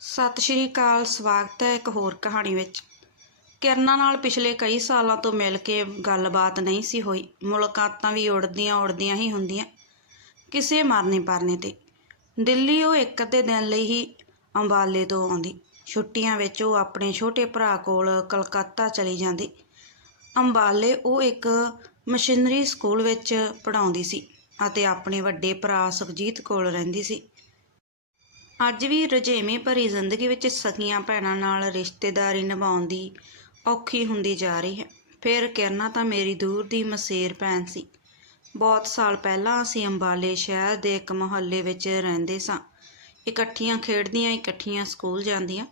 ਸਤਿ ਸ਼੍ਰੀ ਅਕਾਲ, ਸਵਾਗਤ ਹੈ ਇੱਕ ਹੋਰ ਕਹਾਣੀ ਵਿੱਚ। ਕਿਰਨਾਂ ਨਾਲ ਪਿਛਲੇ ਕਈ ਸਾਲਾਂ ਤੋਂ ਮਿਲ ਕੇ ਗੱਲਬਾਤ ਨਹੀਂ ਸੀ ਹੋਈ। ਮੁਲਾਕਾਤਾਂ ਵੀ ਉੜਦੀਆਂ ਉੜਦੀਆਂ ਹੀ ਹੁੰਦੀਆਂ। ਕਿਸੇ ਮਰਨੇ ਪਰਨੇ ਤੇ। ਦਿੱਲੀ ਉਹ ਇੱਕ ਅੱਧੇ ਦਿਨ ਲਈ ਹੀ ਅੰਬਾਲੇ ਤੋਂ ਆਉਂਦੀ। ਛੁੱਟੀਆਂ ਵਿੱਚ ਉਹ ਆਪਣੇ ਛੋਟੇ ਭਰਾ ਕੋਲ ਕਲਕੱਤਾ ਚਲੀ ਜਾਂਦੀ। ਅੰਬਾਲੇ ਉਹ ਇੱਕ ਮਸ਼ੀਨਰੀ ਸਕੂਲ ਵਿੱਚ ਪੜ੍ਹਾਉਂਦੀ ਸੀ ਅਤੇ ਆਪਣੇ ਵੱਡੇ ਭਰਾ ਸੁਖਜੀਤ ਕੋਲ ਰਹਿੰਦੀ ਸੀ। ਅੱਜ ਵੀ ਰੁਝੇਵੇਂ ਭਰੀ ਜ਼ਿੰਦਗੀ ਵਿੱਚ ਸਕੀਆਂ ਭੈਣਾਂ ਨਾਲ ਰਿਸ਼ਤੇਦਾਰੀ ਨਿਭਾਉਣ ਦੀ ਔਖੀ ਹੁੰਦੀ ਜਾ ਰਹੀ ਹੈ। ਫਿਰ ਕਿਰਨਾ ਤਾਂ ਮੇਰੀ ਦੂਰ ਦੀ ਮਸੇਰ ਭੈਣ ਸੀ। ਬਹੁਤ ਸਾਲ ਪਹਿਲਾਂ ਅਸੀਂ ਅੰਬਾਲੇ ਸ਼ਹਿਰ ਦੇ ਇੱਕ ਮੁਹੱਲੇ ਵਿੱਚ ਰਹਿੰਦੇ ਸਾਂ। ਇਕੱਠੀਆਂ ਖੇਡਦੀਆਂ, ਇਕੱਠੀਆਂ ਸਕੂਲ ਜਾਂਦੀਆਂ।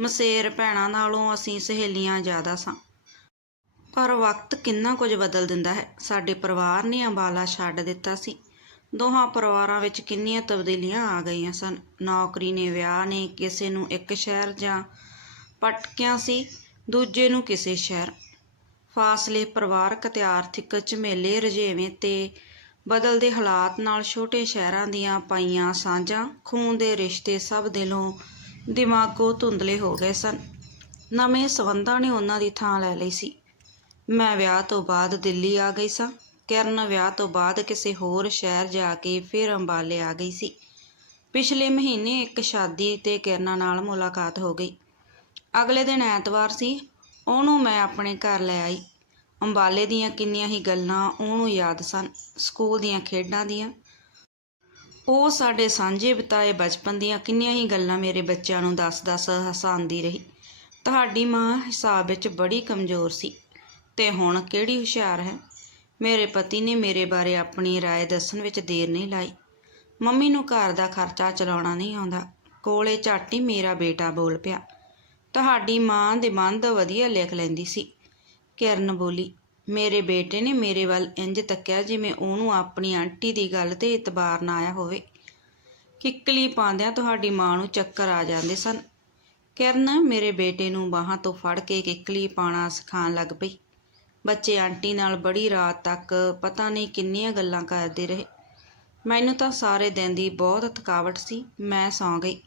ਮਸੇਰ ਭੈਣਾਂ ਨਾਲੋਂ ਅਸੀਂ ਸਹੇਲੀਆਂ ਜ਼ਿਆਦਾ ਸਾਂ। ਪਰ ਵਕਤ ਕਿੰਨਾ ਕੁਝ ਬਦਲ ਦਿੰਦਾ ਹੈ। ਸਾਡੇ ਪਰਿਵਾਰ ਨੇ ਅੰਬਾਲਾ ਛੱਡ ਦਿੱਤਾ ਸੀ। ਦੋਹਾਂ ਪਰਿਵਾਰਾਂ ਵਿੱਚ ਕਿੰਨੀਆਂ ਤਬਦੀਲੀਆਂ ਆ ਗਈਆਂ ਸਨ। ਨੌਕਰੀ ਨੇ, ਵਿਆਹ ਨੇ, ਕਿਸੇ ਨੂੰ ਇੱਕ ਸ਼ਹਿਰ ਜਾਂ ਪਟਕਿਆਂ ਸੀ, ਦੂਜੇ ਨੂੰ ਕਿਸੇ ਸ਼ਹਿਰ। ਫਾਸਲੇ ਪਰਿਵਾਰਕ ਅਤੇ ਆਰਥਿਕ ਝਮੇਲੇ ਰਜੇਵੇਂ ਤੇ ਬਦਲਦੇ ਹਾਲਾਤ ਨਾਲ ਛੋਟੇ ਸ਼ਹਿਰਾਂ ਦੀਆਂ ਪਾਈਆਂ ਸਾਂਝਾਂ, ਖੂਨ ਦੇ ਰਿਸ਼ਤੇ ਸਭ ਦਿਲੋਂ ਦਿਮਾਗੋਂ ਧੁੰਦਲੇ ਹੋ ਗਏ ਸਨ। ਨਵੇਂ ਸਬੰਧਾਂ ਨੇ ਉਹਨਾਂ ਦੀ ਥਾਂ ਲੈ ਲਈ ਸੀ। ਮੈਂ ਵਿਆਹ ਤੋਂ ਬਾਅਦ ਦਿੱਲੀ ਆ ਗਈ ਸਾਂ। ਕਿਰਨ ਵਿਆਹ ਤੋਂ ਬਾਅਦ ਕਿਸੇ ਹੋਰ ਸ਼ਹਿਰ ਜਾ ਕੇ ਫਿਰ ਅੰਬਾਲੇ ਆ ਗਈ ਸੀ। ਪਿਛਲੇ ਮਹੀਨੇ ਇੱਕ ਸ਼ਾਦੀ ਤੇ ਕਿਰਨਾਂ ਨਾਲ ਮੁਲਾਕਾਤ ਹੋ ਗਈ। ਅਗਲੇ ਦਿਨ ਐਤਵਾਰ ਸੀ, ਉਹਨੂੰ ਮੈਂ ਆਪਣੇ ਘਰ ਲੈ ਆਈ। ਅੰਬਾਲੇ ਦੀਆਂ ਕਿੰਨੀਆਂ ਹੀ ਗੱਲਾਂ ਉਹਨੂੰ ਯਾਦ ਸਨ, ਸਕੂਲ ਦੀਆਂ ਖੇਡਾਂ ਦੀਆਂ। ਉਹ ਸਾਡੇ ਸਾਂਝੇ ਬਿਤਾਏ ਬਚਪਨ ਦੀਆਂ ਕਿੰਨੀਆਂ ਹੀ ਗੱਲਾਂ ਮੇਰੇ ਬੱਚਿਆਂ ਨੂੰ ਦੱਸ-ਦੱਸ ਹਸਾਉਂਦੀ ਰਹੀ। ਤੁਹਾਡੀ ਮਾਂ ਹਿਸਾਬ ਵਿੱਚ ਬੜੀ ਕਮਜ਼ੋਰ ਸੀ, ਤੇ ਹੁਣ ਕਿਹੜੀ ਹੁਸ਼ਿਆਰ ਹੈ? ਮੇਰੇ ਪਤੀ ਨੇ ਮੇਰੇ ਬਾਰੇ ਆਪਣੀ رائے ਦੱਸਣ ਵਿੱਚ ਦੇਰ ਨਹੀਂ ਲਾਈ ਮੰਮੀ ਨੂੰ ਘਰ ਦਾ ਖਰਚਾ ਚਲਾਉਣਾ ਨਹੀਂ ਆਉਂਦਾ ਕੋਲੇ ਝੱਟ ਹੀ ਮੇਰਾ ਬੇਟਾ ਬੋਲ ਪਿਆ ਤੁਹਾਡੀ ਮਾਂ ਦੇ ਬੰਦ ਵਧੀਆ ਲਿਖ ਲੈਂਦੀ ਸੀ ਕਿਰਨ ਬੋਲੀ ਮੇਰੇ ਬੇਟੇ ਨੇ ਮੇਰੇ ਵੱਲ ਇੰਜ ਤੱਕਿਆ ਜਿਵੇਂ ਉਹਨੂੰ ਆਪਣੀ ਆਂਟੀ ਦੀ ਗੱਲ ਤੇ ਇਤਬਾਰ ਨਾ ਆਇਆ ਹੋਵੇ ਕਿੱਕਲੀ ਪਾਉਂਦਿਆਂ ਤੁਹਾਡੀ ਮਾਂ ਨੂੰ ਚੱਕਰ ਆ ਜਾਂਦੇ ਸਨ ਕਿਰਨ ਮੇਰੇ ਬੇਟੇ ਨੂੰ ਬਾਹਾਂ ਤੋਂ ਫੜ ਕੇ ਕਿੱਕਲੀ ਪਾਣਾ ਸਿਖਾਉਣ ਲੱਗ ਪਈ ਬੱਚੇ ਆਂਟੀ ਨਾਲ ਬੜੀ ਰਾਤ ਤੱਕ ਪਤਾ ਨਹੀਂ ਕਿੰਨੀਆਂ ਗੱਲਾਂ ਕਰਦੇ ਰਹੇ। ਮੈਨੂੰ ਤਾਂ ਸਾਰੇ ਦਿਨ ਦੀ ਬਹੁਤ ਥਕਾਵਟ ਸੀ। ਮੈਂ ਸੌਂ ਗਈ।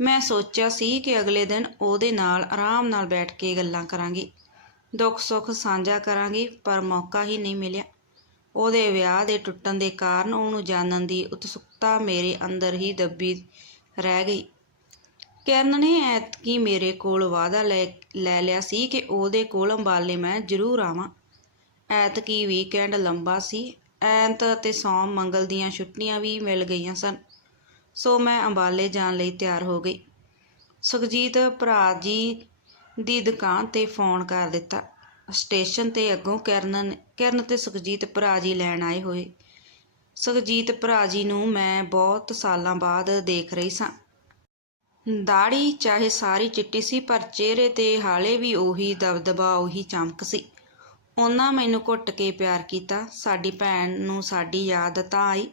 ਮੈਂ ਸੋਚਿਆ ਸੀ ਕਿ ਅਗਲੇ ਦਿਨ ਉਹਦੇ ਨਾਲ ਆਰਾਮ ਨਾਲ ਬੈਠ ਕੇ ਗੱਲਾਂ ਕਰਾਂਗੀ। ਦੁੱਖ ਸੁੱਖ ਸਾਂਝਾ ਕਰਾਂਗੀ, ਪਰ ਮੌਕਾ ਹੀ ਨਹੀਂ ਮਿਲਿਆ। ਉਹਦੇ ਵਿਆਹ ਦੇ ਟੁੱਟਣ ਦੇ ਕਾਰਨ ਉਹਨੂੰ ਜਾਣਨ ਦੀ ਉਤਸੁਕਤਾ ਮੇਰੇ ਅੰਦਰ ਹੀ ਦੱਬੀ ਰਹਿ ਗਈ। ਕਿਰਨ ਨੇ, ਐਤਕੀ ਮੇਰੇ ਕੋਲ ਵਾਅਦਾ ਲੈ ਲੈ ਲਿਆ ਸੀ ਕਿ ਉਹਦੇ ਕੋਲ ਅੰਬਾਲੇ ਮੈਂ ਜ਼ਰੂਰ ਆਵਾਂ। ਐਤਕੀ ਵੀਕਐਂਡ ਲੰਬਾ ਸੀ। ਐਂਤ ਅਤੇ ਸੋਮ ਮੰਗਲ ਦੀਆਂ ਛੁੱਟੀਆਂ ਵੀ ਮਿਲ ਗਈਆਂ ਸਨ। ਸੋ ਮੈਂ ਅੰਬਾਲੇ ਜਾਣ ਲਈ ਤਿਆਰ ਹੋ ਗਈ। ਸੁਖਜੀਤ ਭਰਾ ਜੀ ਦੀ ਦੁਕਾਨ ਤੇ ਫੋਨ ਕਰ ਦਿੱਤਾ। ਸਟੇਸ਼ਨ ਤੇ ਅੱਗੋਂ ਕਿਰਨ ਕਿਰਨ ਤੇ ਸੁਖਜੀਤ ਭਰਾ ਜੀ ਲੈਣ ਆਏ ਹੋਏ। ਸੁਖਜੀਤ ਭਰਾ ਜੀ ਨੂੰ ਮੈਂ ਬਹੁਤ ਸਾਲਾਂ ਬਾਅਦ ਦੇਖ ਰਹੀ ਸਾਂ। ਦਾੜੀ ਚਾਹੇ ਸਾਰੀ ਚਿੱਟੀ ਸੀ, ਪਰ ਚਿਹਰੇ ਤੇ ਹਾਲੇ ਵੀ ਉਹੀ ਦਬਦਬਾ, ਉਹੀ ਚਮਕ ਸੀ। ਉਹਨਾਂ ਮੈਨੂੰ ਘੁੱਟ ਕੇ ਪਿਆਰ ਕੀਤਾ। ਸਾਡੀ ਭੈਣ ਨੂੰ ਸਾਡੀ ਯਾਦ ਤਾਂ ਆਈ।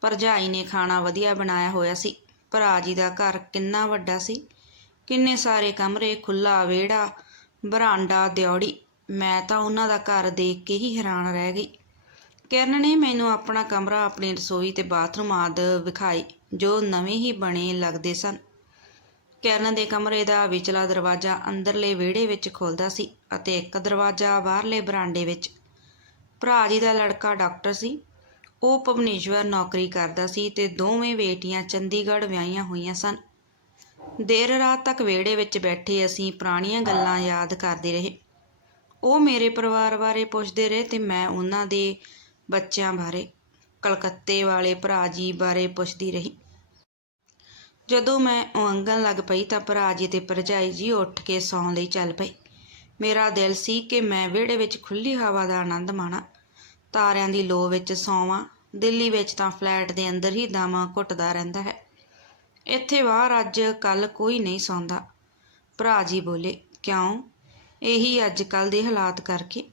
ਭਰਜਾਈ ਨੇ ਖਾਣਾ ਵਧੀਆ ਬਣਾਇਆ ਹੋਇਆ ਸੀ। ਭਰਾ ਜੀ ਦਾ ਘਰ ਕਿੰਨਾ ਵੱਡਾ ਸੀ। ਕਿੰਨੇ ਸਾਰੇ ਕਮਰੇ ਖੁੱਲਾ ਵਿਹੜਾ, ਬਰਾਂਡਾ ਦਿਉੜੀ ਮੈਂ ਤਾਂ ਉਹਨਾਂ ਦਾ ਘਰ ਦੇਖ ਕੇ ਹੀ ਹੈਰਾਨ ਰਹਿ ਗਈ। ਕਿਰਨ ਨੇ ਮੈਨੂੰ ਆਪਣਾ ਕਮਰਾ, ਆਪਣੀ ਰਸੋਈ ਤੇ ਬਾਥਰੂਮ ਆਦ ਵਿਖਾਈ, ਜੋ ਨਵੇਂ ਹੀ ਬਣੇ ਲੱਗਦੇ ਸਨ। ਕਿਰਨ ਦੇ ਕਮਰੇ ਦਾ ਵਿਚਲਾ ਦਰਵਾਜ਼ਾ ਅੰਦਰਲੇ ਵਿਹੜੇ ਵਿੱਚ ਖੁੱਲਦਾ ਸੀ ਅਤੇ ਇੱਕ ਦਰਵਾਜ਼ਾ ਬਾਹਰਲੇ ਬਰਾਂਡੇ ਵਿੱਚ। ਭਰਾ ਜੀ ਦਾ ਲੜਕਾ ਡਾਕਟਰ ਸੀ। ਉਹ ਭਵਨੇਸ਼ਵਰ ਨੌਕਰੀ ਕਰਦਾ ਸੀ ਤੇ ਦੋਵੇਂ ਬੇਟੀਆਂ ਚੰਡੀਗੜ੍ਹ ਵਿਆਹੀਆਂ ਹੋਈਆਂ ਸਨ। ਦੇਰ ਰਾਤ ਤੱਕ ਵਿਹੜੇ ਵਿੱਚ ਬੈਠੇ ਅਸੀਂ ਪੁਰਾਣੀਆਂ ਗੱਲਾਂ ਯਾਦ ਕਰਦੇ ਰਹੇ। ਉਹ ਮੇਰੇ ਪਰਿਵਾਰ ਬਾਰੇ ਪੁੱਛਦੇ ਰਹੇ ਤੇ ਮੈਂ ਉਹਨਾਂ ਦੇ ਬੱਚਿਆਂ ਬਾਰੇ, ਕਲਕੱਤੇ ਵਾਲੇ ਭਰਾ ਜੀ ਬਾਰੇ ਪੁੱਛਦੀ ਰਹੀ। ਜਦੋਂ ਮੈਂ ਉੰਗਣ ਲੱਗ ਪਈ ਤਾਂ ਭਰਾ ਜੀ ਤੇ ਭਰਜਾਈ ਜੀ ਉੱਠ ਕੇ ਸੌਣ ਲਈ ਚੱਲ ਪਏ। ਮੇਰਾ ਦਿਲ ਸੀ ਕਿ ਮੈਂ ਵਿਹੜੇ ਵਿੱਚ ਖੁੱਲੀ ਹਵਾ ਦਾ ਆਨੰਦ ਮਾਣਾ। ਤਾਰਿਆਂ ਦੀ ਲੋ ਵਿੱਚ ਸੌਵਾਂ, ਦਿੱਲੀ ਵਿੱਚ ਤਾਂ ਫਲੈਟ ਦੇ ਅੰਦਰ ਹੀ ਦਮ ਘੁੱਟਦਾ ਰਹਿੰਦਾ ਹੈ। ਇੱਥੇ ਬਾਹਰ ਅੱਜ ਕੱਲ ਕੋਈ ਨਹੀਂ ਸੌਂਦਾ। ਭਰਾ ਜੀ ਬੋਲੇ, ਕਿਉਂ? ਇਹੀ ਅੱਜ ਕੱਲ ਦੇ ਹਾਲਾਤ ਕਰਕੇ।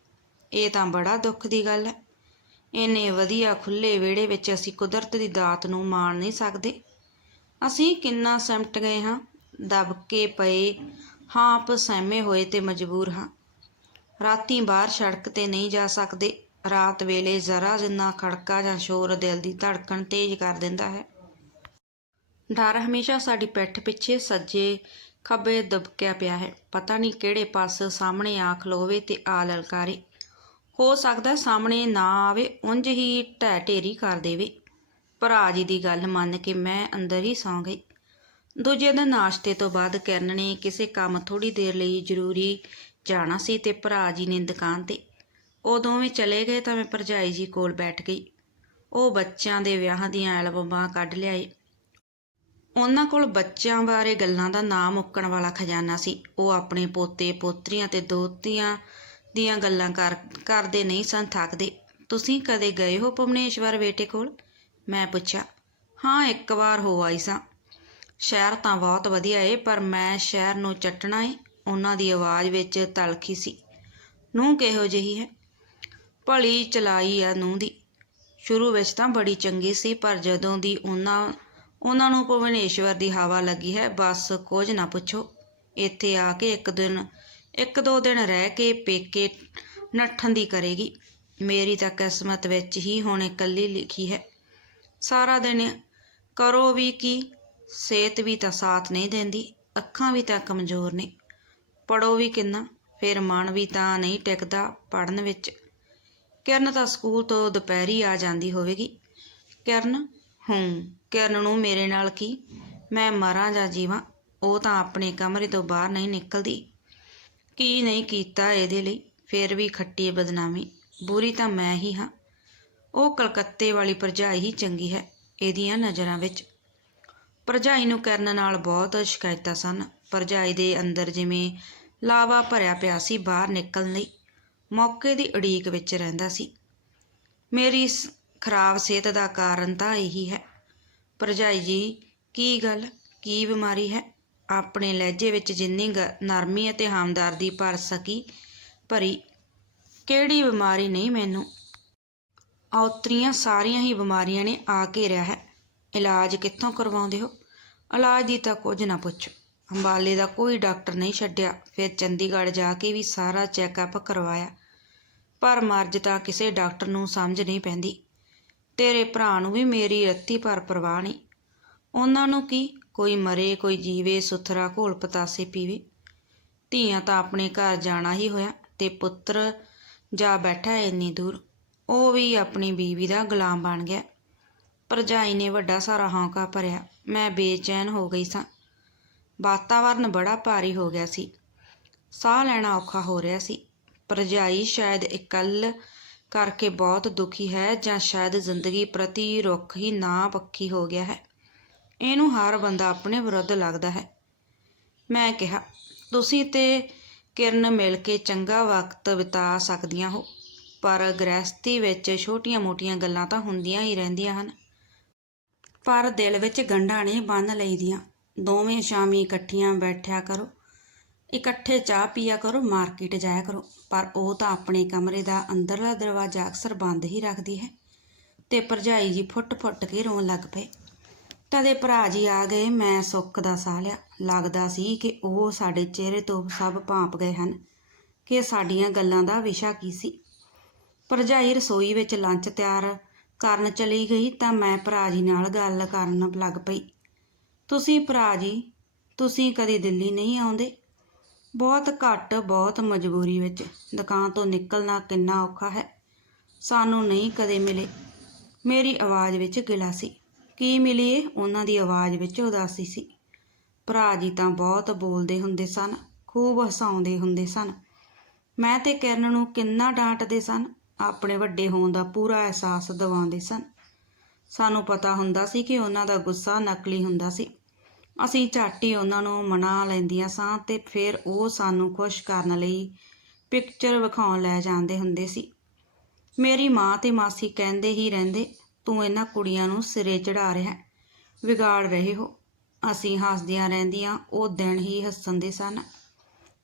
ਇਹ ਤਾਂ ਬੜਾ ਦੁੱਖ ਦੀ ਗੱਲ ਹੈ। ਇੰਨੇ ਵਧੀਆ ਖੁੱਲੇ ਵਿਹੜੇ ਵਿੱਚ ਅਸੀਂ ਕੁਦਰਤ ਦੀ ਦਾਤ ਨੂੰ ਮਾਣ ਨਹੀਂ ਸਕਦੇ। ਅਸੀਂ ਕਿੰਨਾ ਸਿਮਟ ਗਏ ਹਾਂ ਦਬਕੇ ਪਏ ਹਾਂ ਪਸੈਮੇ ਹੋਏ ਤੇ ਮਜਬੂਰ ਹਾਂ। ਰਾਤੀ ਬਾਹਰ ਸੜਕ ਤੇ ਨਹੀਂ ਜਾ ਸਕਦੇ, ਰਾਤ ਵੇਲੇ ਜ਼ਰਾ ਜਿੰਨਾ ਖੜਕਾ ਜਾਂ ਸ਼ੋਰ ਦਿਲ ਦੀ ਧੜਕਣ ਤੇਜ਼ ਕਰ ਦਿੰਦਾ ਹੈ। ਡਰ ਹਮੇਸ਼ਾ ਸਾਡੀ ਪਿੱਠ ਪਿੱਛੇ ਸੱਜੇ ਖੱਬੇ ਦਬਕਿਆ ਪਿਆ ਹੈ। ਪਤਾ ਨਹੀਂ ਕਿਹੜੇ ਪਾਸੇ ਸਾਹਮਣੇ ਆ ਖਲੋਵੇ ਤੇ ਆ ਲਲਕਾਰੇ। ਹੋ ਸਕਦਾ ਸਾਹਮਣੇ ਨਾ ਆਵੇ, ਉਂਝ ਹੀ ਢਹਿ ਢੇਰੀ ਕਰ ਦੇਵੇ। ਭਰਾ ਜੀ ਦੀ ਗੱਲ ਮੰਨ ਕੇ ਮੈਂ ਅੰਦਰ ਹੀ ਸੌਂ ਗਈ। ਦੂਜੇ ਦਿਨ ਨਾਸ਼ਤੇ ਤੋਂ ਬਾਅਦ ਕਿਰਨ ਨੇ ਕਿਸੇ ਕੰਮ ਥੋੜੀ ਦੇਰ ਲਈ ਜ਼ਰੂਰੀ ਜਾਣਾ ਸੀ ਤੇ ਭਰਾ ਜੀ ਨੇ ਦੁਕਾਨ ਤੇ। ਉਹ ਦੋਵੇਂ ਚਲੇ ਗਏ ਤਾਂ ਮੈਂ ਭਰਜਾਈ ਜੀ ਕੋਲ ਬੈਠ ਗਈ। ਉਹ ਬੱਚਿਆਂ ਦੇ ਵਿਆਹਾਂ ਦੀਆਂ ਐਲਬਮਾਂ ਕੱਢ ਲਿਆਏ। ਉਹਨਾਂ ਕੋਲ ਬੱਚਿਆਂ ਬਾਰੇ ਗੱਲਾਂ ਦਾ ਨਾ ਮੁੱਕਣ ਵਾਲਾ ਖਜ਼ਾਨਾ ਸੀ। ਉਹ ਆਪਣੇ ਪੋਤੇ, ਪੋਤਰੀਆਂ ਤੇ ਦੋਤੀਆਂ ਦੀਆਂ ਗੱਲਾਂ ਕਰ, ਕਰਦੇ ਨਹੀਂ ਸਨ ਥੱਕਦੇ। ਤੁਸੀਂ ਕਦੇ ਗਏ ਹੋ ਭੁਵਨੇਸ਼ਵਰ ਬੇਟੇ ਕੋਲ? ਮੈਂ ਪੁੱਛਿਆ, ਹਾਂ, ਇੱਕ ਵਾਰ ਹੋ ਆਈ ਸਾਂ। ਸ਼ਹਿਰ ਤਾਂ ਬਹੁਤ ਵਧੀਆ ਏ, ਪਰ ਮੈਂ ਸ਼ਹਿਰ ਨੂੰ ਚੱਟਣਾ ਏ। ਉਹਨਾਂ ਦੀ ਆਵਾਜ਼ ਵਿੱਚ ਤਲਖੀ ਸੀ। ਨੂੰ ਕਿਹੋ ਜਿਹੀ ਹੈ? ਭਲੀ ਚਲਾਈ ਆ ਨੂੰ ਦੀ। ਸ਼ੁਰੂ ਵਿੱਚ ਤਾਂ ਬੜੀ ਚੰਗੀ ਸੀ, ਪਰ ਜਦੋਂ ਦੀ ਉਹਨਾਂ ਉਹਨਾਂ ਨੂੰ ਭੁਵਨੇਸ਼ਵਰ ਦੀ ਹਵਾ ਲੱਗੀ ਹੈ, ਬਸ ਕੁਝ ਨਾ ਪੁੱਛੋ। ਇੱਥੇ ਆ ਕੇ ਇੱਕ ਦਿਨ, ਇੱਕ ਦੋ ਦਿਨ ਰਹਿ ਕੇ ਪੇਕੇ ਨੱਠਣ ਦੀ ਕਰੇਗੀ। ਮੇਰੀ ਤਾਂ ਕਿਸਮਤ ਵਿੱਚ ਹੀ ਹੁਣ ਇਕੱਲੀ ਲਿਖੀ ਹੈ। ਸਾਰਾ ਦਿਨ ਕਰੋ ਵੀ ਕੀ, ਸਿਹਤ ਵੀ ਤਾਂ ਸਾਥ ਨਹੀਂ ਦਿੰਦੀ, ਅੱਖਾਂ ਵੀ ਤਾਂ ਕਮਜ਼ੋਰ ਨੇ। ਪੜੋ ਵੀ ਕਿੰਨਾ, ਫਿਰ ਮਨ ਵੀ ਤਾਂ ਨਹੀਂ ਟਿਕਦਾ ਪੜਨ ਵਿੱਚ। ਕਿਰਨ ਤਾਂ ਸਕੂਲ ਤੋਂ ਦੁਪਹਿਰੀ ਆ ਜਾਂਦੀ ਹੋਵੇਗੀ। ਕਿਰਨ, ਹੂੰ, ਕਿਰਨ ਨੂੰ ਮੇਰੇ ਨਾਲ ਕੀ? ਮੈਂ ਮਰਾਂ ਜਾਂ ਜੀਵਾਂ? ਉਹ ਤਾਂ ਆਪਣੇ ਕਮਰੇ ਤੋਂ ਬਾਹਰ ਨਹੀਂ ਨਿਕਲਦੀ। ਕੀ ਨਹੀਂ ਕੀਤਾ ਇਹਦੇ ਲਈ? ਫਿਰ ਵੀ ਖੱਟੀ ਬਦਨਾਮੀ। ਬੁਰੀ ਤਾਂ ਮੈਂ ਹੀ ਹਾਂ। ਉਹ ਕਲਕੱਤੇ ਵਾਲੀ ਭਰਜਾਈ ਹੀ ਚੰਗੀ ਹੈ ਇਹਦੀਆਂ ਨਜ਼ਰਾਂ ਵਿੱਚ। ਭਰਜਾਈ ਨੂੰ ਕਰਨ ਨਾਲ ਬਹੁਤ ਸ਼ਿਕਾਇਤਾਂ ਸਨ। ਭਰਜਾਈ ਦੇ ਅੰਦਰ ਜਿਵੇਂ ਲਾਵਾ ਭਰਿਆ ਪਿਆ ਸੀ ਬਾਹਰ ਨਿਕਲਣ ਲਈ, ਮੌਕੇ ਦੀ ਉਡੀਕ ਵਿੱਚ ਰਹਿੰਦਾ ਸੀ। ਮੇਰੀ ਇਸ ਖਰਾਬ ਸਿਹਤ ਦਾ ਕਾਰਨ ਤਾਂ ਇਹੀ ਹੈ। ਭਰਜਾਈ ਜੀ, ਕੀ ਗੱਲ, ਕੀ ਬਿਮਾਰੀ ਹੈ? ਆਪਣੇ ਲਹਿਜੇ ਵਿੱਚ ਜਿੰਨੀ ਗ- ਨਰਮੀ ਅਤੇ ਹਮਦਰਦੀ ਭਰ ਸਕੀ, ਭਰੀ, ਕਿਹੜੀ ਬਿਮਾਰੀ ਨਹੀਂ ਮੈਨੂੰ? ਔਤਰੀਆਂ ਸਾਰੀਆਂ ਹੀ ਬਿਮਾਰੀਆਂ ਨੇ ਆ ਘੇਰਿਆ ਹੈ। ਇਲਾਜ ਕਿੱਥੋਂ ਕਰਵਾਉਂਦੇ ਹੋ? ਇਲਾਜ ਦੀ ਤਾਂ ਕੁਝ ਨਾ ਪੁੱਛੋ। ਅੰਬਾਲੇ ਦਾ ਕੋਈ ਡਾਕਟਰ ਨਹੀਂ ਛੱਡਿਆ। ਫਿਰ ਚੰਡੀਗੜ੍ਹ ਜਾ ਕੇ ਵੀ ਸਾਰਾ ਚੈੱਕਅਪ ਕਰਵਾਇਆ। ਪਰ ਮਰਜ਼ ਤਾਂ ਕਿਸੇ ਡਾਕਟਰ ਨੂੰ ਸਮਝ ਨਹੀਂ ਪੈਂਦੀ। ਤੇਰੇ ਭਰਾ ਨੂੰ ਵੀ ਮੇਰੀ ਰੱਤੀ ਭਰ ਪਰਵਾਹ ਨਹੀਂ। ਉਹਨਾਂ ਨੂੰ ਕੀ? ਕੋਈ ਮਰੇ, ਕੋਈ ਜੀਵੇ, ਸੁਥਰਾ ਘੋਲ ਪਤਾਸੇ ਪੀਵੇ। ਧੀਆਂ ਤਾਂ ਆਪਣੇ ਘਰ ਜਾਣਾ ਹੀ ਹੋਇਆ ਤੇ ਪੁੱਤਰ ਜਾ ਬੈਠਾ ਇੰਨੀ ਦੂਰ। ਉਹ ਵੀ ਆਪਣੀ ਬੀਵੀ ਦਾ ਗੁਲਾਮ ਬਣ ਗਿਆ। ਭਰਜਾਈ ਨੇ ਵੱਡਾ ਸਾਰਾ ਹੌਂਕਾ ਭਰਿਆ। ਮੈਂ ਬੇਚੈਨ ਹੋ ਗਈ ਸਾਂ। ਵਾਤਾਵਰਨ ਬੜਾ ਭਾਰੀ ਹੋ ਗਿਆ ਸੀ। ਸਾਹ ਲੈਣਾ ਔਖਾ ਹੋ ਰਿਹਾ ਸੀ। ਭਰਜਾਈ ਸ਼ਾਇਦ ਇਕੱਲ ਕਰਕੇ ਬਹੁਤ ਦੁਖੀ ਹੈ ਜਾਂ ਸ਼ਾਇਦ ਜ਼ਿੰਦਗੀ ਪ੍ਰਤੀ ਰੁੱਖ ਹੀ ਨਾ ਪੱਕੀ ਹੋ ਗਿਆ ਹੈ। ਇਹਨੂੰ ਹਰ ਬੰਦਾ ਆਪਣੇ ਵਿਰੁੱਧ ਲੱਗਦਾ ਹੈ। ਮੈਂ ਕਿਹਾ, ਤੁਸੀਂ ਤੇ ਕਿਰਨ ਮਿਲ ਕੇ ਚੰਗਾ ਵਕਤ ਬਿਤਾ ਸਕਦੀਆਂ ਹੋ। ਪਰ ਗ੍ਰਹਿਸਤੀ ਵਿੱਚ ਛੋਟੀਆਂ-ਮੋਟੀਆਂ ਗੱਲਾਂ ਤਾਂ ਹੁੰਦੀਆਂ ਹੀ ਰਹਿੰਦੀਆਂ ਹਨ। ਪਰ ਦਿਲ ਵਿੱਚ ਗੰਢਾਂ ਨੇ ਬੰਨ ਲਈਦੀਆਂ ਦੋਵੇਂ ਸ਼ਾਮੀ ਇਕੱਠੀਆਂ ਬੈਠਿਆ ਕਰੋ। ਇਕੱਠੇ ਚਾਹ ਪੀਆ ਕਰੋ, ਮਾਰਕੀਟ ਜਾਇਆ ਕਰੋ। ਪਰ ਉਹ ਤਾਂ ਆਪਣੇ ਕਮਰੇ ਦਾ ਅੰਦਰਲਾ ਦਰਵਾਜ਼ਾ ਅਕਸਰ ਬੰਦ ਹੀ ਰੱਖਦੀ ਹੈ ਤੇ ਭਰਜਾਈ ਜੀ ਫੁੱਟ-ਫੁੱਟ ਕੇ ਰੋਣ ਲੱਗ ਪਏ। ਤਦੇ ਭਰਾ ਜੀ ਆ ਗਏ, ਮੈਂ ਸੁੱਖ ਦਾ ਸਾਹ ਲਿਆ। ਲੱਗਦਾ ਸੀ ਕਿ ਉਹ ਸਾਡੇ ਚਿਹਰੇ ਤੋਂ ਸਭ ਭਾਂਪ ਗਏ ਹਨ। ਕਿ ਸਾਡੀਆਂ ਗੱਲਾਂ ਦਾ ਵਿਸ਼ਾ ਕੀ ਸੀ? ਭਰਜਾਈ ਰਸੋਈ ਵਿੱਚ ਲੰਚ ਤਿਆਰ ਕਰਨ ਚਲੀ ਗਈ ਤਾਂ ਮੈਂ ਭਰਾ ਜੀ ਨਾਲ ਗੱਲ ਕਰਨ ਲੱਗ ਪਈ। ਤੁਸੀਂ ਭਰਾ ਜੀ, ਤੁਸੀਂ ਕਦੇ ਦਿੱਲੀ ਨਹੀਂ ਆਉਂਦੇ? ਬਹੁਤ ਘੱਟ, ਬਹੁਤ ਮਜਬੂਰੀ ਵਿੱਚ। ਦੁਕਾਨ ਤੋਂ ਨਿਕਲਣਾ ਕਿੰਨਾ ਔਖਾ ਹੈ। ਸਾਨੂੰ ਨਹੀਂ ਕਦੇ ਮਿਲੇ। ਮੇਰੀ ਆਵਾਜ਼ ਵਿੱਚ ਗਿਲਾ ਸੀ। ਕੀ ਮਿਲੀਏ? ਉਹਨਾਂ ਦੀ ਆਵਾਜ਼ ਵਿੱਚ ਉਦਾਸੀ ਸੀ। ਭਰਾ ਜੀ ਤਾਂ ਬਹੁਤ ਬੋਲਦੇ ਹੁੰਦੇ ਸਨ, ਖੂਬ ਹਸਾਉਂਦੇ ਹੁੰਦੇ ਸਨ। ਮੈਂ ਤੇ ਕਿਰਨ ਨੂੰ ਕਿੰਨਾ ਡਾਂਟਦੇ ਸਨ। ਆਪਣੇ ਵੱਡੇ ਹੋਣ ਦਾ ਪੂਰਾ ਅਹਿਸਾਸ ਦਿਵਾਉਂਦੇ ਸਨ। ਸਾਨੂੰ ਪਤਾ ਹੁੰਦਾ ਸੀ ਕਿ ਉਹਨਾਂ ਦਾ ਗੁੱਸਾ ਨਕਲੀ ਹੁੰਦਾ ਸੀ। ਅਸੀਂ ਝੱਟ ਹੀ ਉਹਨਾਂ ਨੂੰ ਮਨਾ ਲੈਂਦੀਆਂ ਸਾਂ ਤੇ ਫਿਰ ਉਹ ਸਾਨੂੰ ਖੁਸ਼ ਕਰਨ ਲਈ ਪਿਕਚਰ ਵਿਖਾਉਣ ਲੈ ਜਾਂਦੇ ਹੁੰਦੇ ਸੀ। ਮੇਰੀ ਮਾਂ ਤੇ ਮਾਸੀ ਕਹਿੰਦੇ ਹੀ ਰਹਿੰਦੇ, ਤੂੰ ਇਹਨਾਂ ਕੁੜੀਆਂ ਨੂੰ ਸਿਰੇ ਚੜਾ ਰਿਹਾ, ਵਿਗਾੜ ਰਹੇ ਹੋ। ਅਸੀਂ ਹੱਸਦੀਆਂ ਰਹਿੰਦੀਆਂ, ਉਹ ਦਿਨ ਹੀ ਹੱਸਣ ਦੇ ਸਨ।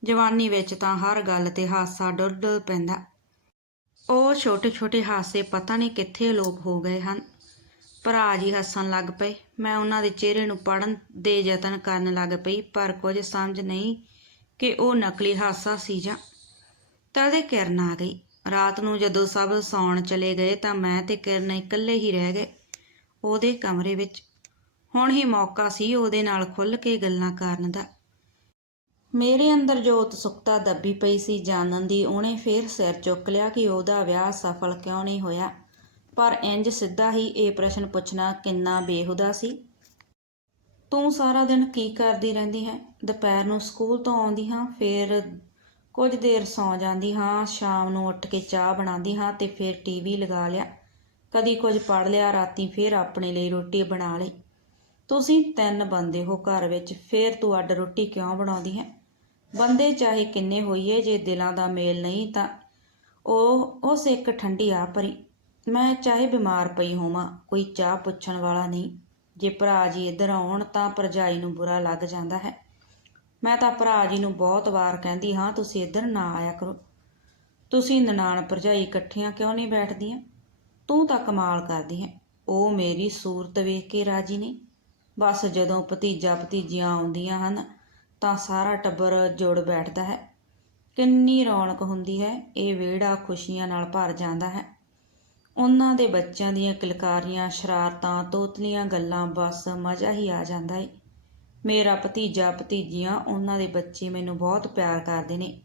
ਜਵਾਨੀ ਵਿੱਚ ਤਾਂ ਹਰ ਗੱਲ ਤੇ ਹਾਸਾ ਡੁੱਲ ਡੁੱਲ ਪੈਂਦਾ। ਉਹ ਛੋਟੇ ਛੋਟੇ ਹਾਸੇ ਪਤਾ ਨਹੀਂ ਕਿੱਥੇ ਅਲੋਪ ਹੋ ਗਏ ਹਨ। ਭਰਾ ਜੀ ਹੱਸਣ ਲੱਗ ਪਏ। ਮੈਂ ਉਹਨਾਂ ਦੇ ਚਿਹਰੇ ਨੂੰ ਪੜਨ ਦੇ ਯਤਨ ਕਰਨ ਲੱਗ ਪਈ, ਪਰ ਕੁਝ ਸਮਝ ਨਹੀਂ ਕਿ ਉਹ ਨਕਲੀ ਹਾਸਾ ਸੀ ਜਾਂ ਤਦੇ ਕਿਰਨ ਆ ਗਈ। ਰਾਤ ਨੂੰ ਜਦੋਂ ਸਭ ਸੌਣ ਚਲੇ ਗਏ ਤਾਂ ਮੈਂ ਤੇ ਕਿਰਨ ਇਕੱਲੇ ਹੀ ਰਹਿ ਗਏ ਉਹਦੇ ਕਮਰੇ ਵਿੱਚ। ਹੁਣ ਹੀ ਮੌਕਾ ਸੀ ਉਹਦੇ ਨਾਲ ਖੁੱਲ੍ਹ ਕੇ ਗੱਲਾਂ ਕਰਨ ਦਾ। ਮੇਰੇ ਅੰਦਰ ਜੋ ਉਤਸੁਕਤਾ ਦੱਬੀ ਪਈ ਸੀ ਜਾਣਨ ਦੀ, ਉਹਨੇ ਫੇਰ ਸਿਰ ਚੁੱਕ ਲਿਆ ਕਿ ਉਹਦਾ ਵਿਆਹ ਸਫਲ ਕਿਉਂ ਨਹੀਂ ਹੋਇਆ। ਪਰ ਇੰਜ ਸਿੱਧਾ ਹੀ ਇਹ ਪ੍ਰਸ਼ਨ ਪੁੱਛਣਾ ਕਿੰਨਾ ਬੇਹੁਦਾ ਸੀ। ਤੂੰ ਸਾਰਾ ਦਿਨ ਕੀ ਕਰਦੀ ਰਹਿੰਦੀ ਹੈ? ਦੁਪਹਿਰ ਨੂੰ ਸਕੂਲ ਤੋਂ ਆਉਂਦੀ ਹਾਂ, ਫੇਰ ਕੁਝ ਦੇਰ ਸੌਂ ਜਾਂਦੀ ਹਾਂ, ਸ਼ਾਮ ਨੂੰ ਉੱਠ ਕੇ ਚਾਹ ਬਣਾਉਂਦੀ ਹਾਂ ਤੇ ਫਿਰ ਟੀਵੀ ਲਗਾ ਲਿਆ। ਕਦੀ ਕੁਝ ਪੜ ਲਿਆ, ਰਾਤੀ ਫੇਰ ਆਪਣੇ ਲਈ ਰੋਟੀ ਬਣਾ ਲਈ। ਤੁਸੀਂ ਤਿੰਨ ਬੰਦੇ ਹੋ ਘਰ ਵਿੱਚ, ਫੇਰ ਤੂੰ ਅੱਡ ਰੋਟੀ ਕਿਉਂ ਬਣਾਉਂਦੀ ਹੈ? ਬੰਦੇ ਚਾਹੇ ਕਿੰਨੇ ਹੋਈਏ, ਜੇ ਦਿਲਾਂ ਦਾ ਮੇਲ ਨਹੀਂ ਤਾਂ ਉਹ ਉਸ ਇੱਕ ਠੰਡੀ ਆ ਭਰੀ ਮੈਂ ਚਾਹੇ ਬਿਮਾਰ ਪਈ ਹੋਵਾਂ, ਕੋਈ ਚਾਹ ਪੁੱਛਣ ਵਾਲਾ ਨਹੀਂ। ਜੇ ਭਰਾ ਜੀ ਇੱਧਰ ਆਉਣ ਤਾਂ ਭਰਜਾਈ ਨੂੰ ਬੁਰਾ ਲੱਗ ਜਾਂਦਾ ਹੈ। ਮੈਂ ਤਾਂ ਭਰਾ ਜੀ ਨੂੰ ਬਹੁਤ ਵਾਰ ਕਹਿੰਦੀ ਹਾਂ, ਤੁਸੀਂ ਇੱਧਰ ਨਾ ਆਇਆ ਕਰੋ। ਤੁਸੀਂ ਨਨਾਣ ਭਰਜਾਈ ਇਕੱਠੀਆਂ ਕਿਉਂ ਨਹੀਂ ਬੈਠਦੀਆਂ? ਤੂੰ ਤਾਂ ਕਮਾਲ ਕਰਦੀ ਹੈ। ਉਹ ਮੇਰੀ ਸੂਰਤ ਵੇਖ ਕੇ ਰਾਜੀ ਨਹੀਂ। ਬਸ ਜਦੋਂ ਭਤੀਜਾ ਭਤੀਜੀਆਂ ਆਉਂਦੀਆਂ ਹਨ ਤਾਂ ਸਾਰਾ ਟੱਬਰ ਜੁੜ ਬੈਠਦਾ ਹੈ। ਕਿੰਨੀ ਰੌਣਕ ਹੁੰਦੀ ਹੈ, ਇਹ ਵਿਹੜਾ ਖੁਸ਼ੀਆਂ ਨਾਲ ਭਰ ਜਾਂਦਾ ਹੈ। ਉਹਨਾਂ ਦੇ ਬੱਚਿਆਂ ਦੀਆਂ ਕਿਲਕਾਰੀਆਂ, ਸ਼ਰਾਰਤਾਂ, ਤੋਤਲੀਆਂ ਗੱਲਾਂ ਬਸ ਮਜ਼ਾ ਹੀ ਆ ਜਾਂਦਾ ਏ। ਮੇਰਾ ਭਤੀਜਾ, ਭਤੀਜੀਆਂ ਉਹਨਾਂ ਦੇ ਬੱਚੇ ਮੈਨੂੰ ਬਹੁਤ ਪਿਆਰ ਕਰਦੇ ਨੇ,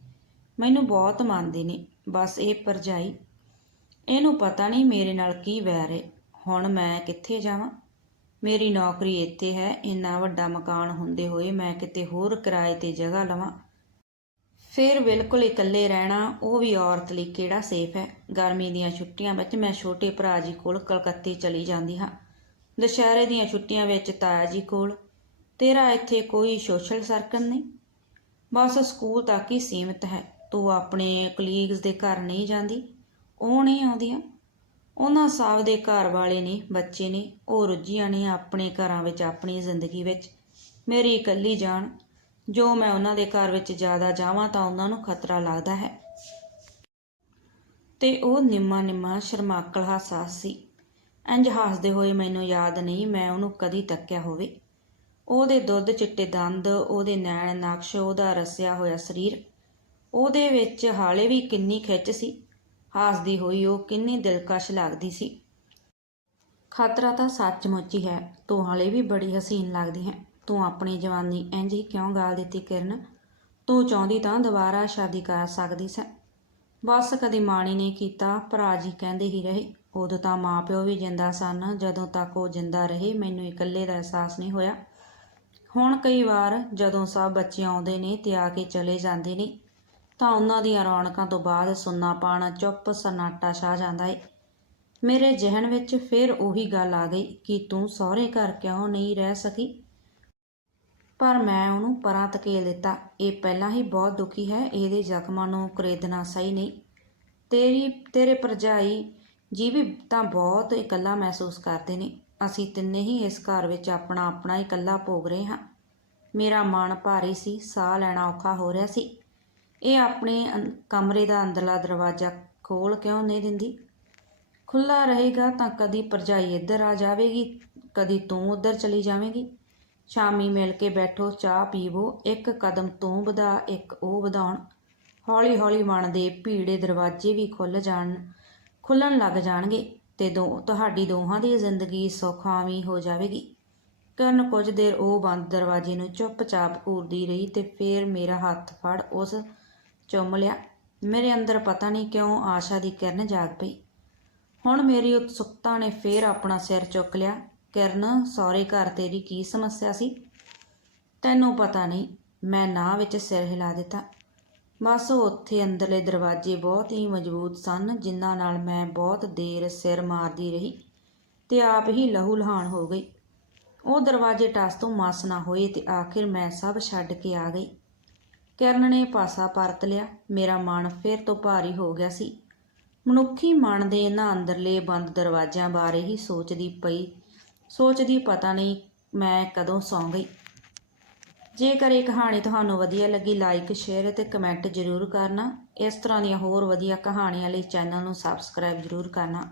ਮੈਨੂੰ ਬਹੁਤ ਮੰਨਦੇ ਨੇ, ਬਸ ਇਹ ਭਰਜਾਈ, ਇਹਨੂੰ ਪਤਾ ਨਹੀਂ ਮੇਰੇ ਨਾਲ ਕੀ ਵੈਰ ਏ, ਹੁਣ ਮੈਂ ਕਿੱਥੇ ਜਾਵਾਂ? ਮੇਰੀ ਨੌਕਰੀ ਇੱਥੇ ਹੈ, ਇੰਨਾ ਵੱਡਾ ਮਕਾਨ ਹੁੰਦੇ ਹੋਏ ਮੈਂ ਕਿਤੇ ਹੋਰ ਕਿਰਾਏ ਤੇ ਜਗ੍ਹਾ ਲਵਾਂ। ਫਿਰ ਬਿਲਕੁਲ ਇਕੱਲੇ ਰਹਿਣਾ, ਉਹ ਵੀ ਔਰਤ ਲਈ ਕਿਹੜਾ ਸੇਫ ਹੈ? ਗਰਮੀ ਦੀਆਂ ਛੁੱਟੀਆਂ ਵਿੱਚ ਮੈਂ ਛੋਟੇ ਭਰਾ ਜੀ ਕੋਲ ਕਲਕੱਤੇ ਚਲੀ ਜਾਂਦੀ ਹਾਂ। ਦੁਸ਼ਹਿਰੇ ਦੀਆਂ ਛੁੱਟੀਆਂ ਵਿੱਚ ਤਾਇਆ ਜੀ ਕੋਲ। ਤੇਰਾ ਇੱਥੇ ਕੋਈ ਸੋਸ਼ਲ ਸਰਕਲ ਨਹੀਂ? ਬਸ ਸਕੂਲ ਤੱਕ ਹੀ ਸੀਮਿਤ ਹੈ। ਤੂੰ ਆਪਣੇ ਕਲੀਗਸ ਦੇ ਘਰ ਨਹੀਂ ਜਾਂਦੀ? ਉਹ ਨਹੀਂ ਆਉਂਦੀਆਂ? ਉਹਨਾਂ ਸਭ ਦੇ ਘਰ ਵਾਲੇ ਨੇ, ਬੱਚੇ ਨੇ, ਉਹ ਰੁੱਝੀਆਂ ਨੇ ਆਪਣੇ ਘਰਾਂ ਵਿੱਚ, ਆਪਣੀ ਜ਼ਿੰਦਗੀ ਵਿੱਚ। ਮੇਰੀ ਇਕੱਲੀ ਜਾਨ, ਜੋ ਮੈਂ ਉਹਨਾਂ ਦੇ ਘਰ ਵਿੱਚ ਜ਼ਿਆਦਾ ਜਾਵਾਂ ਤਾਂ ਉਹਨਾਂ ਨੂੰ ਖਤਰਾ ਲੱਗਦਾ ਹੈ। ਤੇ ਉਹ ਨਿੰਮਾ ਨਿੰਮਾ ਸ਼ਰਮਾਕਲ ਹਾਸਾ ਸੀ। ਇੰਜ ਹੱਸਦੇ ਹੋਏ ਮੈਨੂੰ ਯਾਦ ਨਹੀਂ, ਮੈਂ ਉਹਨੂੰ ਕਦੀ ਤੱਕਿਆ ਹੋਵੇ। ਉਹਦੇ ਦੁੱਧ ਚਿੱਟੇ ਦੰਦ, ਉਹਦੇ ਨੈਣ ਨਕਸ਼, ਉਹਦਾ ਰਸਿਆ ਹੋਇਆ ਸਰੀਰ, ਉਹਦੇ ਵਿੱਚ ਹਾਲੇ ਵੀ ਕਿੰਨੀ ਖਿੱਚ ਸੀ। ਹੱਸਦੀ ਹੋਈ ਉਹ ਕਿੰਨੀ ਦਿਲਕਸ਼ ਲੱਗਦੀ ਸੀ। ਖਤਰਾ ਤਾਂ ਸੱਚਮੁੱਚ ਹੀ ਹੈ, ਤੂੰ ਹਾਲੇ ਵੀ ਬੜੀ ਹਸੀਨ ਲੱਗਦੀ ਹੈ। ਤੂੰ ਆਪਣੀ ਜਵਾਨੀ ਇੰਜ ਹੀ ਕਿਉਂ ਗਾਲ ਦਿੱਤੀ ਕਿਰਨ? ਤੂੰ ਚਾਹੁੰਦੀ ਤਾਂ ਦੁਬਾਰਾ ਸ਼ਾਦੀ ਕਰ ਸਕਦੀ ਸੈਂ। ਬਸ ਕਦੀ ਮਾਣੀ ਨਹੀਂ ਕੀਤਾ, ਭਰਾ ਜੀ ਕਹਿੰਦੇ ਹੀ ਰਹੇ, ਉਦੋਂ ਤਾਂ ਮਾਪਿਓ ਵੀ ਜਿੰਦਾ ਸਨ, ਜਦੋਂ ਤੱਕ ਉਹ ਜਿੰਦਾ ਰਹੇ, ਮੈਨੂੰ ਇਕੱਲੇ ਦਾ ਅਹਿਸਾਸ ਨਹੀਂ ਹੋਇਆ। ਹੁਣ ਕਈ ਵਾਰ ਜਦੋਂ ਸਭ ਬੱਚੇ ਆਉਂਦੇ ਨੇ ਤੇ ਆ ਕੇ ਚਲੇ ਜਾਂਦੇ ਨੇ ਤਾਂ ਉਹਨਾਂ ਦੀਆਂ ਰੌਣਕਾਂ ਤੋਂ ਬਾਅਦ ਸੁੰਨਾਪਣ ਚੁੱਪ ਸਨਾਟਾ ਛਾ ਜਾਂਦਾ ਏ। ਮੇਰੇ ਜ਼ਿਹਨ ਵਿੱਚ ਫਿਰ ਉਹੀ ਗੱਲ ਆ ਗਈ ਕਿ ਤੂੰ ਸਹੁਰੇ ਘਰ ਕਿਉਂ ਨਹੀਂ ਰਹਿ ਸਕੀ? ਪਰ ਮੈਂ ਉਹਨੂੰ ਪਰਾਂ ਧਕੇਲ ਦਿੱਤਾ, ਇਹ ਪਹਿਲਾਂ ਹੀ ਬਹੁਤ ਦੁਖੀ ਹੈ, ਇਹਦੇ ਜ਼ਖਮਾਂ ਨੂੰ ਕਰੇਦਣਾ ਸਹੀ ਨਹੀਂ। ਤੇਰੀ, ਤੇਰੇ ਭਰਜਾਈ ਜੀ ਵੀ ਤਾਂ ਬਹੁਤ ਇਕੱਲਾ ਮਹਿਸੂਸ ਕਰਦੇ ਨੇ, ਅਸੀਂ ਤਿੰਨੇ ਹੀ ਇਸ ਘਰ ਵਿੱਚ ਆਪਣਾ ਆਪਣਾ ਇਕੱਲਾ ਭੋਗ ਰਹੇ ਹਾਂ। ਮੇਰਾ ਮਨ ਭਾਰੀ ਸੀ, ਸਾਹ ਲੈਣਾ ਔਖਾ ਹੋ ਰਿਹਾ ਸੀ। ਇਹ ਆਪਣੇ ਅੰ- ਕਮਰੇ ਦਾ ਅੰਦਰਲਾ ਦਰਵਾਜ਼ਾ ਖੋਲ ਕਿਉਂ ਨਹੀਂ ਦਿੰਦੀ? ਖੁੱਲਾ ਰਹੇਗਾ ਤਾਂ ਕਦੀ ਭਰਜਾਈ ਇੱਧਰ ਆ ਜਾਵੇਗੀ, ਕਦੀ ਤੂੰ ਉੱਧਰ ਚਲੀ ਜਾਵੇਂਗੀ। ਸ਼ਾਮੀ ਮਿਲ ਕੇ ਬੈਠੋ, ਚਾਹ ਪੀਵੋ, ਇੱਕ ਕਦਮ ਤੂੰ ਵਧਾ, ਇੱਕ ਉਹ ਵਧਾਉਣ। ਹੌਲੀ ਹੌਲੀ ਮਨ ਦੇ ਭੀੜੇ ਦਰਵਾਜ਼ੇ ਵੀ ਖੁੱਲ ਜਾਣ ਖੁੱਲਣ ਲੱਗ ਜਾਣਗੇ ਤੇ ਦੋ, ਤੁਹਾਡੀ ਦੋਹਾਂ ਦੀ ਜ਼ਿੰਦਗੀ ਸੌਖਾਵੀਂ ਹੋ ਜਾਵੇਗੀ। ਕਰਨ ਕੁਝ ਦੇਰ ਉਹ ਬੰਦ ਦਰਵਾਜ਼ੇ ਨੂੰ ਚੁੱਪਚਾਪ ਘੂਰਦੀ ਰਹੀ ਤੇ ਫੇਰ ਮੇਰਾ ਹੱਥ ਫੜ ਉਸ ਚੁੰਮ ਲਿਆ। ਮੇਰੇ ਅੰਦਰ ਪਤਾ ਨਹੀਂ ਕਿਉਂ ਆਸ਼ਾ ਦੀ ਕਿਰਨ ਜਾਗ ਪਈ। ਹੁਣ ਮੇਰੀ ਉਤਸੁਕਤਾ ਨੇ ਫੇਰ ਆਪਣਾ ਸਿਰ ਚੁੱਕ ਲਿਆ। ਕਿਰਨ ਸਹੁਰੇ ਘਰ ਤੇਰੀ ਕੀ ਸਮੱਸਿਆ ਸੀ? ਤੈਨੂੰ ਪਤਾ ਨਹੀਂ, ਮੈਂ ਨਾ ਵਿੱਚ ਸਿਰ ਹਿਲਾ ਦਿੱਤਾ। ਬਸ ਉੱਥੇ ਅੰਦਰਲੇ ਦਰਵਾਜ਼ੇ ਬਹੁਤ ਹੀ ਮਜ਼ਬੂਤ ਸਨ, ਜਿਨ੍ਹਾਂ ਨਾਲ ਮੈਂ ਬਹੁਤ ਦੇਰ ਸਿਰ ਮਾਰਦੀ ਰਹੀ ਤੇ ਆਪ ਹੀ ਲਹੂ ਲਹਾਨ ਹੋ ਗਈ। ਉਹ ਦਰਵਾਜ਼ੇ ਟਸ ਤੋਂ ਮਸ ਨਾ ਹੋਏ ਤੇ ਆਖਿਰ ਮੈਂ ਸਭ ਛੱਡ ਕੇ ਆ ਗਈ। ਕਿਰਨ ਨੇ ਪਾਸਾ ਪਰਤ ਲਿਆ। ਮੇਰਾ ਮਨ ਫਿਰ ਤੋਂ ਭਾਰੀ ਹੋ ਗਿਆ ਸੀ। ਮਨੁੱਖੀ ਮਨ ਦੇ ਇਹਨਾਂ ਅੰਦਰਲੇ ਬੰਦ ਦਰਵਾਜ਼ਿਆਂ ਬਾਰੇ ਹੀ ਸੋਚਦੀ ਪਈ। ਸੋਚਦੀ ਪਤਾ ਨਹੀਂ ਮੈਂ ਕਦੋਂ ਸੌਂ ਗਈ। ਜੇਕਰ ਇਹ ਕਹਾਣੀ ਤੁਹਾਨੂੰ ਵਧੀਆ ਲੱਗੀ ਲਾਈਕ ਸ਼ੇਅਰ ਅਤੇ ਕਮੈਂਟ ਜ਼ਰੂਰ ਕਰਨਾ। ਇਸ ਤਰ੍ਹਾਂ ਦੀਆਂ ਹੋਰ ਵਧੀਆ ਕਹਾਣੀਆਂ ਲਈ ਚੈਨਲ ਨੂੰ ਸਬਸਕ੍ਰਾਈਬ ਜ਼ਰੂਰ ਕਰਨਾ।